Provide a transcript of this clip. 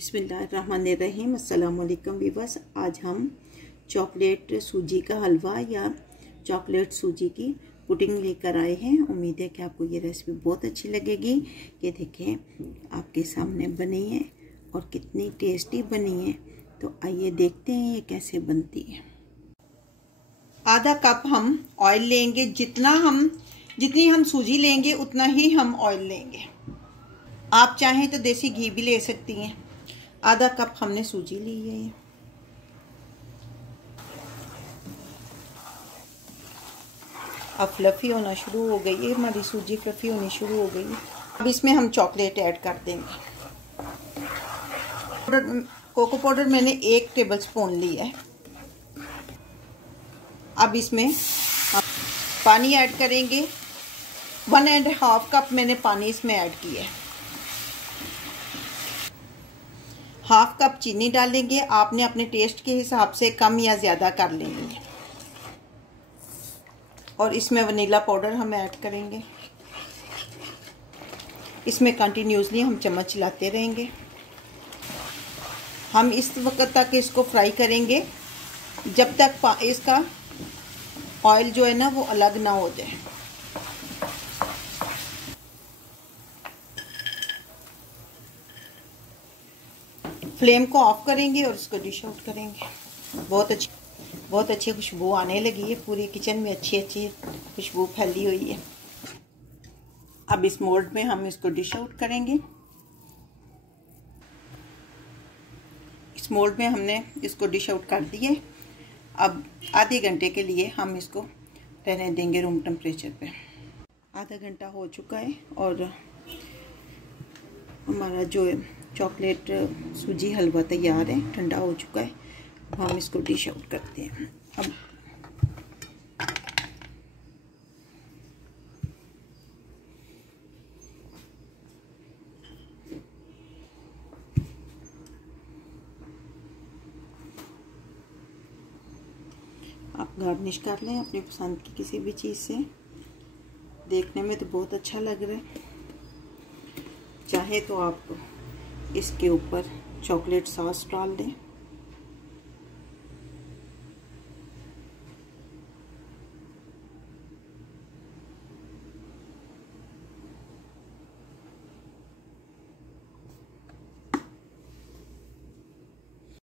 बिस्मिल्लाहिर्रहमानिर्रहीम। अस्सलाम वालेकुम व्यूअर्स। आज हम चॉकलेट सूजी का हलवा या चॉकलेट सूजी की पुडिंग लेकर आए हैं। उम्मीद है कि आपको ये रेसिपी बहुत अच्छी लगेगी। ये देखें आपके सामने बनी है और कितनी टेस्टी बनी है। तो आइए देखते हैं ये कैसे बनती है। आधा कप हम ऑयल लेंगे। जितनी हम सूजी लेंगे उतना ही हम ऑयल लेंगे। आप चाहें तो देसी घी भी ले सकती हैं। आधा कप हमने सूजी ली है। ये अब फ्लफी होना शुरू हो गई है, हमारी सूजी फ्लफी होनी शुरू हो गई है। अब इसमें हम चॉकलेट ऐड कर देंगे। कोको पाउडर मैंने 1 टेबल स्पून लिया है। अब इसमें हम पानी ऐड करेंगे। 1.5 कप मैंने पानी इसमें ऐड किया है। 1/2 कप चीनी डालेंगे। आपने अपने टेस्ट के हिसाब से कम या ज़्यादा कर लेंगे। और इसमें वनीला पाउडर हम ऐड करेंगे। इसमें कंटिन्यूसली हम चम्मच चलाते रहेंगे। हम इस वक्त तक इसको फ्राई करेंगे जब तक इसका ऑयल जो है ना वो अलग ना हो जाए। फ्लेम को ऑफ करेंगे और इसको डिश आउट करेंगे। बहुत अच्छी खुशबू आने लगी है। पूरी किचन में अच्छी खुशबू फैली हुई है। अब इस मोल्ड में हम इसको डिश आउट करेंगे। इस मोल्ड में हमने इसको डिश आउट कर दिए। अब आधे घंटे के लिए हम इसको रहने देंगे रूम टेम्परेचर पे। आधा घंटा हो चुका है और हमारा जो चॉकलेट सूजी हलवा तैयार है, ठंडा हो चुका है। अब हम इसको डिश आउट करते हैं। अब आप गार्निश कर लें अपनी पसंद की किसी भी चीज़ से। देखने में तो बहुत अच्छा लग रहा है। चाहे तो आप इसके ऊपर चॉकलेट सॉस डाल दें।